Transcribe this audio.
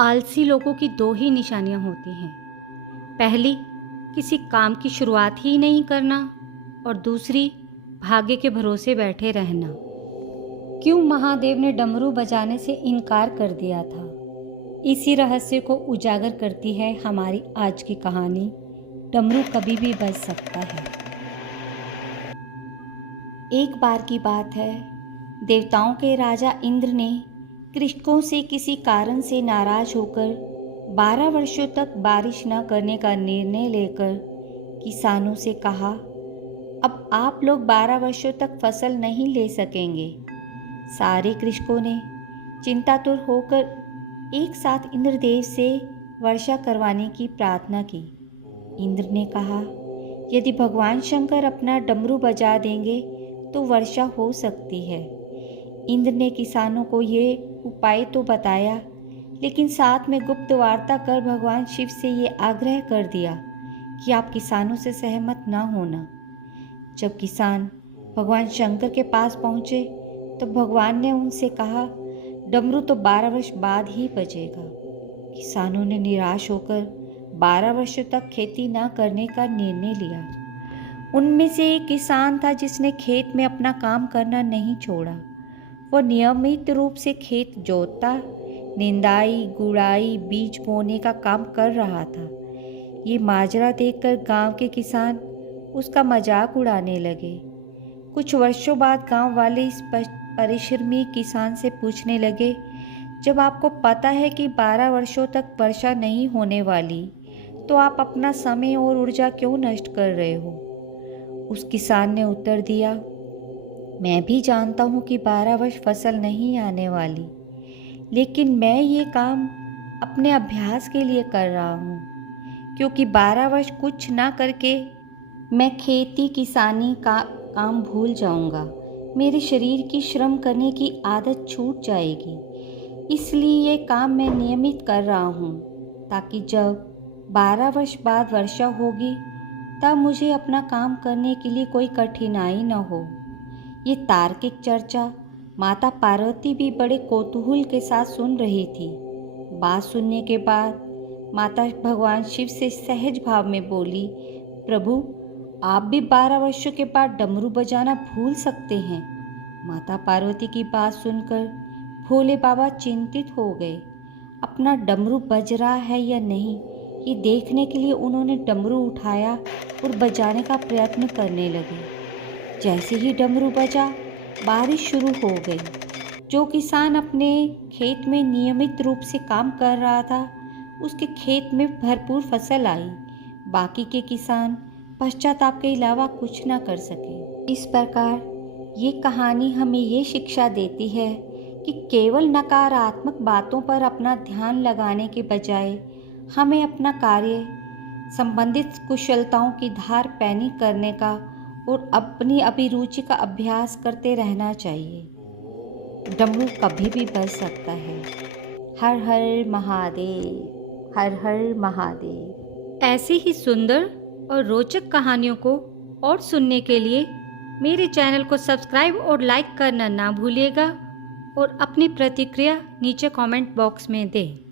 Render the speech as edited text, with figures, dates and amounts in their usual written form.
आलसी लोगों की दो ही निशानियां होती हैं। पहली, किसी काम की शुरुआत ही नहीं करना, और दूसरी, भाग्य के भरोसे बैठे रहना। क्यों महादेव ने डमरू बजाने से इनकार कर दिया था? इसी रहस्य को उजागर करती है हमारी आज की कहानी, डमरू कभी भी बज सकता है। एक बार की बात है, देवताओं के राजा इंद्र ने कृषकों से किसी कारण से नाराज होकर 12 वर्षों तक बारिश न करने का निर्णय लेकर किसानों से कहा, अब आप लोग 12 वर्षों तक फसल नहीं ले सकेंगे। सारे कृषकों ने चिंतातुर होकर एक साथ इंद्रदेव से वर्षा करवाने की प्रार्थना की। इंद्र ने कहा, यदि भगवान शंकर अपना डमरू बजा देंगे तो वर्षा हो सकती है। इंद्र ने किसानों को ये उपाय तो बताया, लेकिन साथ में गुप्त वार्ता कर भगवान शिव से ये आग्रह कर दिया कि आप किसानों से सहमत ना होना। जब किसान भगवान शंकर के पास पहुँचे तो भगवान ने उनसे कहा, डमरू तो 12 वर्ष बाद ही बजेगा। किसानों ने निराश होकर 12 वर्षों तक खेती ना करने का निर्णय लिया। उनमें से एक किसान था जिसने खेत में अपना काम करना नहीं छोड़ा। वह नियमित रूप से खेत जोतता, निंदाई, गुड़ाई, बीज बोने का काम कर रहा था। ये माजरा देखकर गांव के किसान उसका मजाक उड़ाने लगे। कुछ वर्षों बाद गांव वाले इस परिश्रमी किसान से पूछने लगे, जब आपको पता है कि 12 वर्षों तक वर्षा नहीं होने वाली, तो आप अपना समय और ऊर्जा क्यों नष्ट कर रहे हो? उस किसान ने उत्तर दिया, मैं भी जानता हूँ कि 12 वर्ष फसल नहीं आने वाली, लेकिन मैं ये काम अपने अभ्यास के लिए कर रहा हूँ, क्योंकि 12 वर्ष कुछ ना करके मैं खेती किसानी का काम भूल जाऊँगा। मेरे शरीर की श्रम करने की आदत छूट जाएगी। इसलिए ये काम मैं नियमित कर रहा हूँ, ताकि जब 12 वर्ष बाद वर्षा होगी तब मुझे अपना काम करने के लिए कोई कठिनाई न हो। ये तार्किक चर्चा माता पार्वती भी बड़े कौतूहल के साथ सुन रही थी। बात सुनने के बाद माता भगवान शिव से सहज भाव में बोली, प्रभु, आप भी 12 वर्षों के बाद डमरू बजाना भूल सकते हैं। माता पार्वती की बात सुनकर भोले बाबा चिंतित हो गए। अपना डमरू बज रहा है या नहीं, ये देखने के लिए उन्होंने डमरू उठाया और बजाने का प्रयत्न करने लगे। जैसे ही डमरू बजा, बारिश शुरू हो गई। जो किसान अपने खेत में नियमित रूप से काम कर रहा था, उसके खेत में भरपूर फसल आई। बाकी के किसान पश्चाताप के अलावा कुछ ना कर सके। इस प्रकार ये कहानी हमें ये शिक्षा देती है कि केवल नकारात्मक बातों पर अपना ध्यान लगाने के बजाय हमें अपना कार्य संबंधित कुशलताओं की धार पैनी करने का और अपनी अभिरुचि का अभ्यास करते रहना चाहिए। डमरू कभी भी बज सकता है। हर हर महादेव, हर हर महादेव। ऐसी ही सुंदर और रोचक कहानियों को और सुनने के लिए मेरे चैनल को सब्सक्राइब और लाइक करना ना भूलिएगा, और अपनी प्रतिक्रिया नीचे कमेंट बॉक्स में दें।